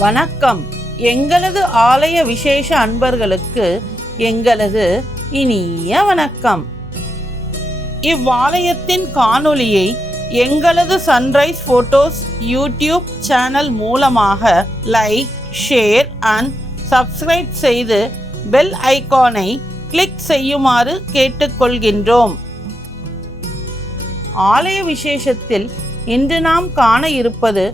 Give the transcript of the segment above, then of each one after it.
வணக்கம். எங்களது ஆலய விசேஷ அன்பர்களுக்கு எங்களது இனிய வணக்கம். இவ்வாலயத்தின் காணொளியை எங்களது சன்ரைஸ் போட்டோஸ் யூடியூப் சேனல் மூலமாக லைக், ஷேர் அண்ட் சப்ஸ்கிரைப் செய்து பெல் ஐகானை கிளிக் செய்யுமாறு கேட்டுக்கொள்கின்றோம். ஆலய விசேஷத்தில் இன்று நாம் காண இருப்பது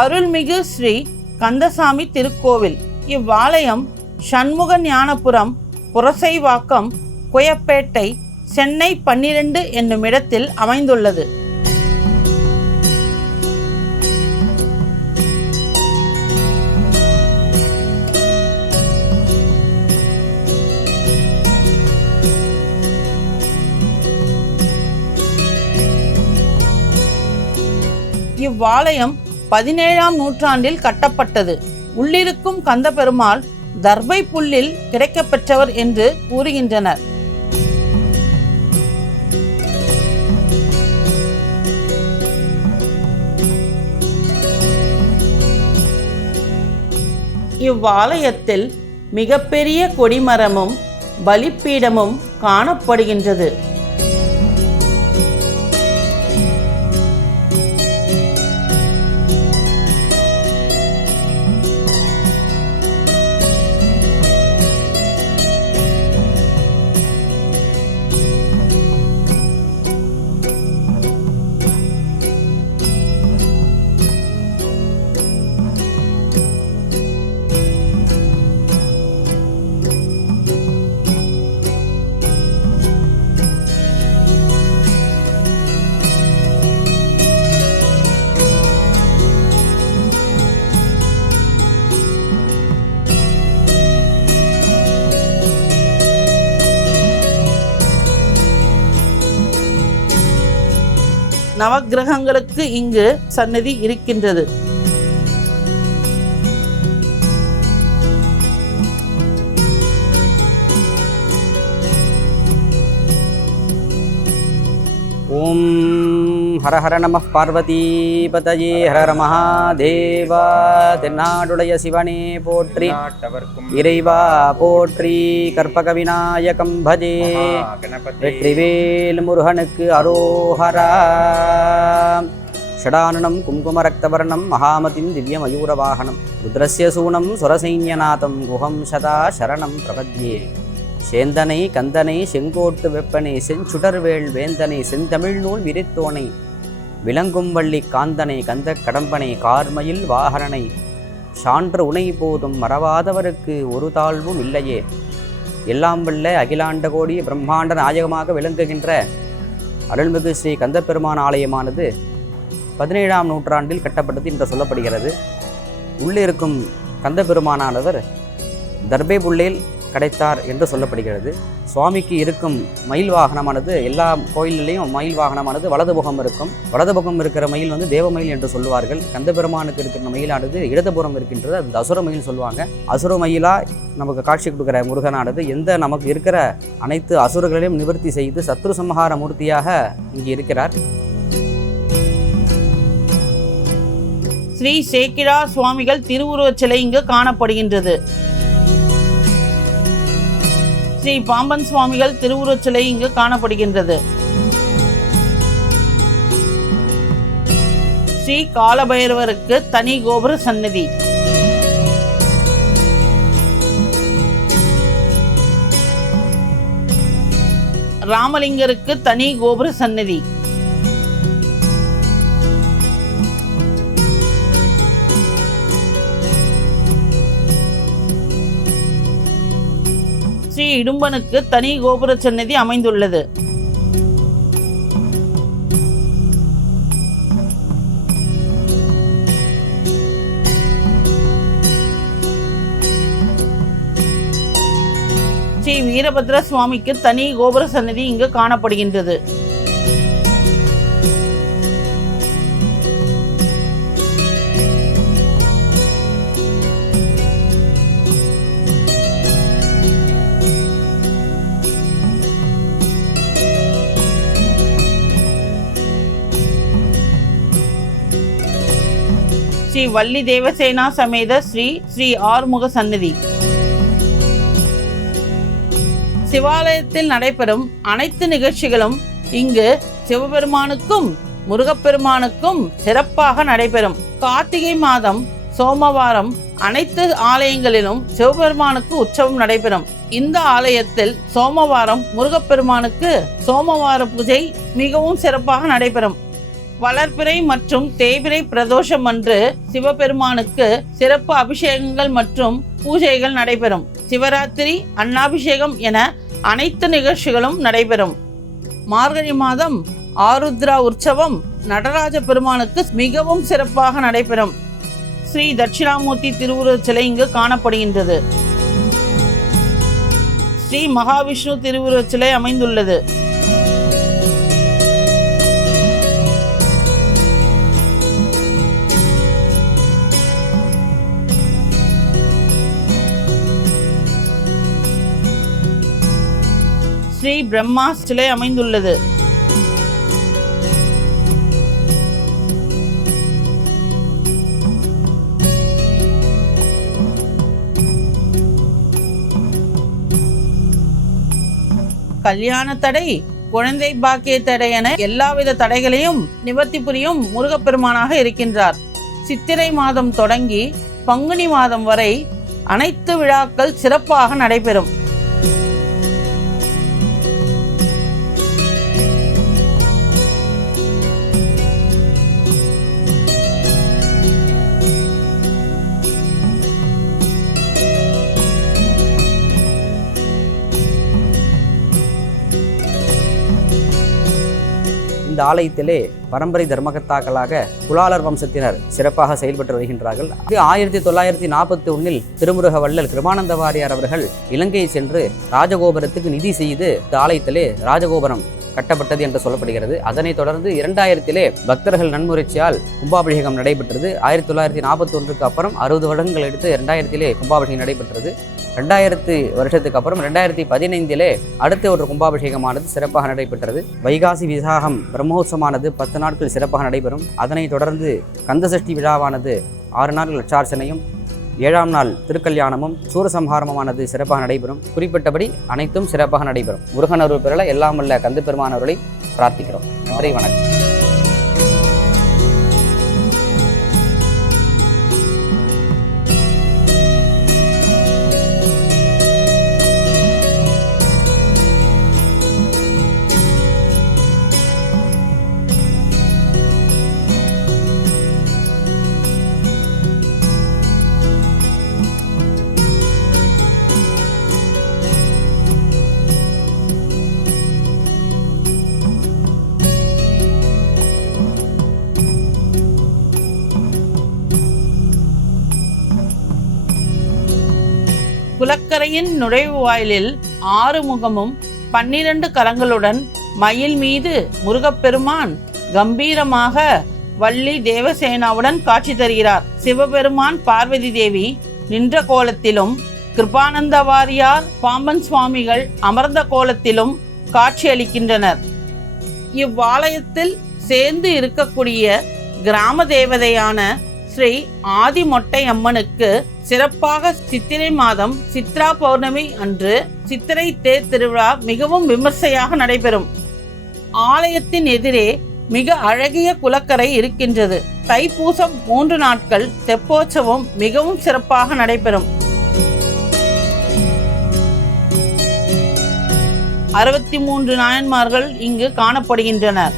அருள்மிகு ஸ்ரீ கந்தசாமி திருக்கோவில். இவ்வாலயம் சண்முக ஞானபுரம், புரசைவாக்கம், குயப்பேட்டை, சென்னை 12 என்னுமிடத்தில் அமைந்துள்ளது. இவ்வாலயம் 17ஆம் நூற்றாண்டில் கட்டப்பட்டது. உள்ளிருக்கும் கந்த பெருமாள் தர்பை புல்லில் கிடைக்கப்பெற்றவர் என்று கூறுகின்றனர். இவ்வாலயத்தில் மிகப்பெரிய கொடிமரமும் பலிப்பீடமும் காணப்படுகின்றது. நவக்கிரகங்களுக்கு இங்கு சன்னதி இருக்கின்றது. ஓம் ஹர ஹர நம பார்வதி பதயே ஹர மகாதேவா. தென்னாடுடைய சிவனே போற்றி, இறைவா போற்றி, கற்பக விநாயகம் பஜே, வெற்றிவேல் முருகனுக்கு அரோஹரா. ஷடானனம் குங்குமரக்தவர்ணம் மகாமதிம் திவ்ய மயூரவாகனம் ருத்ரஸ்ய சூனம் சுரசைன்யநாதம் குஹம் சதா சரணம் பிரபத்யே. சேந்தனை கந்தனை செங்கோட்டு வெப்பனை செஞ்சுடர்வேள் வேந்தனை செந்தமிழ் நூல் விரித்தோனை விளங்கும் வள்ளி காந்தனை கந்த கடம்பனை கார்மயில் வாகரனை சான்று உனை போதும் மறவாதவருக்கு ஒரு தாழ்வும் இல்லையே. எல்லாம் வல்ல அகிலாண்ட கோடி பிரம்மாண்ட நாயகமாக விளங்குகின்ற அருள்மிகு ஸ்ரீ கந்தப்பெருமான் ஆலயமானது 17ஆம் நூற்றாண்டில் கட்டப்பட்டது என்று சொல்லப்படுகிறது. உள்ளே இருக்கும் கந்தப்பெருமானானவர் தர்பை புல்லில் கிடைத்தார் என்று சொல்லப்படுகிறது. சுவாமிக்கு இருக்கும் மயில் வாகனமானது எல்லா கோயில்லையும் மயில் வாகனமானது வலதுபுகம் இருக்கும். வலதுபுகம் இருக்கிற மயில் தேவமயில் என்று சொல்லுவார்கள். கந்தபெருமானுக்கு இருக்கிற மயிலானது இடதுபுறம் இருக்கின்றது, அது அசுர மயில் சொல்லுவாங்க. அசுர மயிலா நமக்கு காட்சி கொடுக்கிற முருகனானது நமக்கு இருக்கிற அனைத்து அசுரர்களையும் நிவர்த்தி செய்து சத்ரு சம்ஹார மூர்த்தியாக இங்கு இருக்கிறார். ஸ்ரீ சேக்கிழா சுவாமிகள் திருவுருவச் சிலை இங்கு காணப்படுகின்றது. ஸ்ரீ பாம்பன் சுவாமிகள் திருவுருவச் சிலை இங்கு காணப்படுகின்றது. ஸ்ரீ காலபைரவருக்கு தனி கோபுர சன்னதி. ராமலிங்கருக்கு தனி கோபுர சன்னதி. ஸ்ரீ இடும்பனுக்கு தனி கோபுர சன்னதி அமைந்துள்ளது. ஸ்ரீ வீரபத்ர சுவாமிக்கு தனி கோபுர சன்னதி இங்கு காணப்படுகின்றது. ஸ்ரீ வள்ளி தேவசேனா சமேத ஸ்ரீ ஸ்ரீ ஆறுமுக சந்நிதி. சிவாலயத்தில் நடைபெறும் அனைத்து நிகழ்ச்சிகளும் இங்கு சிவபெருமானுக்கும் முருகப்பெருமானுக்கும் சிறப்பாக நடைபெறும். கார்த்திகை மாதம் சோமவாரம் அனைத்து ஆலயங்களிலும் சிவபெருமானுக்கு உற்சவம் நடைபெறும். இந்த ஆலயத்தில் சோமவாரம் முருகப்பெருமானுக்கு சோமவார பூஜை மிகவும் சிறப்பாக நடைபெறும். வளர்பிறை மற்றும் தேய்பிறை பிரதோஷம் அன்று சிவபெருமானுக்கு சிறப்பு அபிஷேகங்கள் மற்றும் பூஜைகள் நடைபெறும். சிவராத்திரி, அன்னாபிஷேகம் என அனைத்து நிகழ்ச்சிகளும் நடைபெறும். மார்கழி மாதம் ஆருத்ரா உற்சவம் நடராஜ பெருமானுக்கு மிகவும் சிறப்பாக நடைபெறும். ஸ்ரீ தட்சிணாமூர்த்தி திருவுருவச் சிலை இங்கு காணப்படுகின்றது. ஸ்ரீ மகாவிஷ்ணு திருவுருவச் சிலை அமைந்துள்ளது. ஸ்ரீ பிரம்மா சிலை அமைந்துள்ளது. கல்யாண தடை, குழந்தை பாக்கிய தடை என எல்லாவித தடைகளையும் நிவர்த்தி புரியும் முருகப்பெருமானாக இருக்கின்றார். சித்திரை மாதம் தொடங்கி பங்குனி மாதம் வரை அனைத்து விழாக்கள் சிறப்பாக நடைபெறும். இந்த ஆலயத்திலே பரம்பரை தர்மகர்த்தாக்களாக குலாலர் வம்சத்தினர் சிறப்பாக செயல்பட்டு வருகின்றார்கள். 1941 திருமுருக வள்ளல் கிருபானந்த வாரியார் அவர்கள் இலங்கையை சென்று ராஜகோபுரத்துக்கு நிதி செய்து இந்த ஆலயத்திலே ராஜகோபுரம் கட்டப்பட்டது என்று சொல்லப்படுகிறது. அதனைத் தொடர்ந்து 2000 பக்தர்கள் நன்முறைச்சியால் கும்பாபிஷேகம் நடைபெற்றது. 1941 அப்புறம் 60 வருடங்கள் எடுத்து 2000 கும்பாபிஷேகம் நடைபெற்றது. 2000 வருஷத்துக்கு அப்புறம் 2015 அடுத்த ஒரு கும்பாபிஷேகமானது சிறப்பாக நடைபெற்றது. வைகாசி விசாகம் பிரம்மோற்சவமானது 10 நாட்கள் சிறப்பாக நடைபெறும். அதனைத் தொடர்ந்து கந்தசஷ்டி விழாவானது 6 நாட்கள் லட்சார்ச்சனையும் 7ஆம் நாள் திருக்கல்யாணமும் சூரசம்ஹாரமானது சிறப்பாக நடைபெறும். குறிப்பிட்டபடி அனைத்தும் சிறப்பாக நடைபெறும். முருகன் அருள் பெறல எல்லாம் வல்ல கந்த பெருமான் அருளை பிரார்த்திக்கிறோம். நன்றி, வணக்கம். குளக்கரையின் நுழைவு வாயிலில் 6 முகமும் 12 கரங்களுடன் மயில் மீது முருகப்பெருமான் கம்பீரமாக வள்ளி தேவசேனாவுடன் காட்சி தருகிறார். சிவபெருமான் பார்வதி தேவி நின்ற கோலத்திலும் கிருபானந்த வாரியார் பாம்பன் சுவாமிகள் அமர்ந்த கோலத்திலும் காட்சியளிக்கின்றனர். இவ்வாலயத்தில் சேர்ந்து இருக்கக்கூடிய கிராம தேவதையான ஸ்ரீ ஆதி மொட்டை அம்மனுக்கு சிறப்பாக சித்திரை மாதம் சித்ரா பௌர்ணமி அன்று சித்திரை தேர் திருவிழா மிகவும் விமர்சையாக நடைபெறும். ஆலயத்தின் எதிரே மிக அழகிய குளக்கரை இருக்கின்றது. தைப்பூசம் 3 நாட்கள் தெப்போற்சவம் மிகவும் சிறப்பாக நடைபெறும். 63 நாயன்மார்கள் இங்கு காணப்படுகின்றனர்.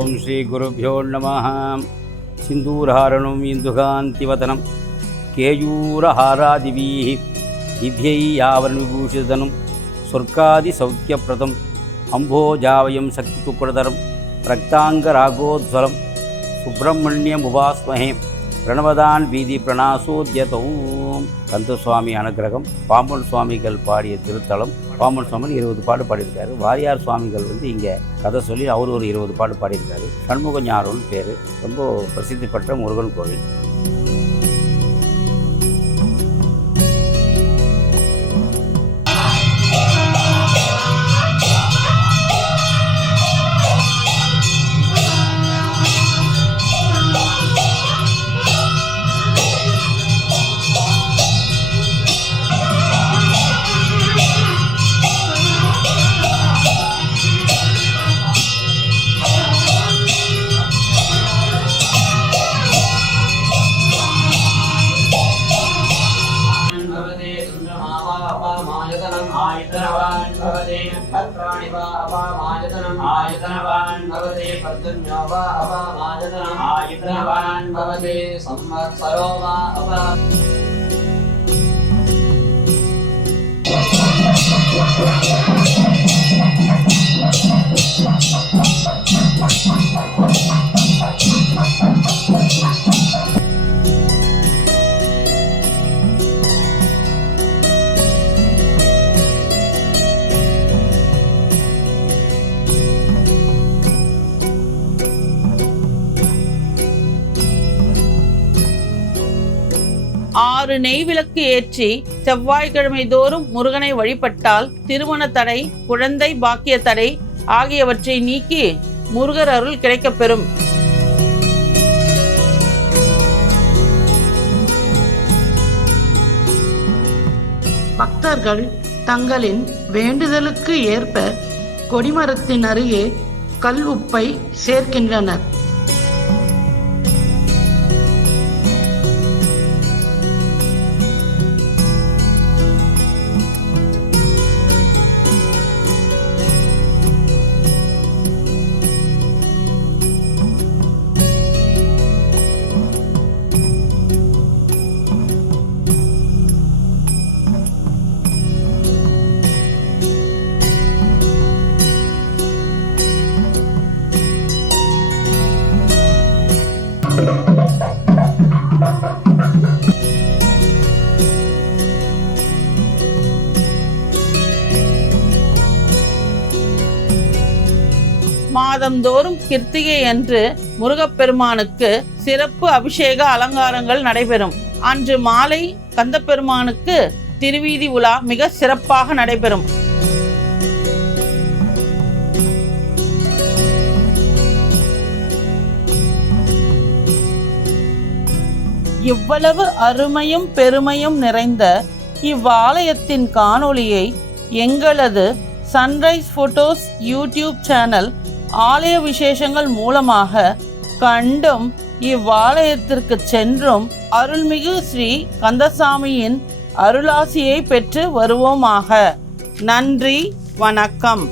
ஓம் ஸ்ரீ குருभ्यो நமः. சிந்தூரஹாரணம் இந்துகாந்திவதனம் கேயூரஹாராதிபீः திவ்யையாவரணவிபூஷிதனம் சொர்க்காதிசௌக்கியப்ரதம் அம்போஜாவயம் சக்திகுக்குடதரம் ரக்தாங்கராகோத்வலம் சுப்பிரமணியமுபாஸ்மஹே பிரணவதான் வீதி பிரணாசோத்யதவும். கந்தசுவாமி அனுகிரகம், பாம்பன் சுவாமிகள் பாடிய திருத்தலம். பாம்பன் சுவாமி 20 பாட்டு பாடியிருக்காரு. வாரியார் சுவாமிகள் இங்கே கதை சொல்லி அவர் ஒரு 20 பாட்டு பாடியிருக்காரு. சண்முக ஞானம்னு பேர். ரொம்ப பிரசித்தி பெற்ற முருகன் கோவில். आयतनवान् भवते पत्राणि वा अपामायतनम् आयतनवान् भवते पर्जन्यो वा अपामायतनम् आयतनवान् भवते संवत्सरो वा अपा ஆறு நெய் விளக்கு ஏற்றி செவ்வாய்க்கிழமை தோறும் முருகனை வழிபட்டால் திருமண தடை, குழந்தை பாக்கிய தடை ஆகியவற்றை நீக்கி முருகர் அருள் கிடைக்கப்பெறும். பக்தர்கள் தங்களின் வேண்டுதலுக்கு ஏற்ப கொடிமரத்தின் அருகே கல் உப்பை சேர்க்கின்றனர். மாதந்தோறும் கிருத்திகை அன்று முருகப்பெருமானுக்கு சிறப்பு அபிஷேக அலங்காரங்கள் நடைபெறும். அன்று மாலை கந்தப்பெருமானுக்கு திருவீதி உலா மிக சிறப்பாக நடைபெறும். இவ்வளவு அருமையும் பெருமையும் நிறைந்த இவ்வாலயத்தின் காணொளியை எங்களது சன்ரைஸ் போட்டோஸ் யூடியூப் சேனல் ஆலய விசேஷங்கள் மூலமாக கண்டும் இவ்வாலயத்திற்கு சென்றும் அருள்மிகு ஸ்ரீ கந்தசாமியின் அருளாசியை பெற்று வருவோமாக. நன்றி, வணக்கம்.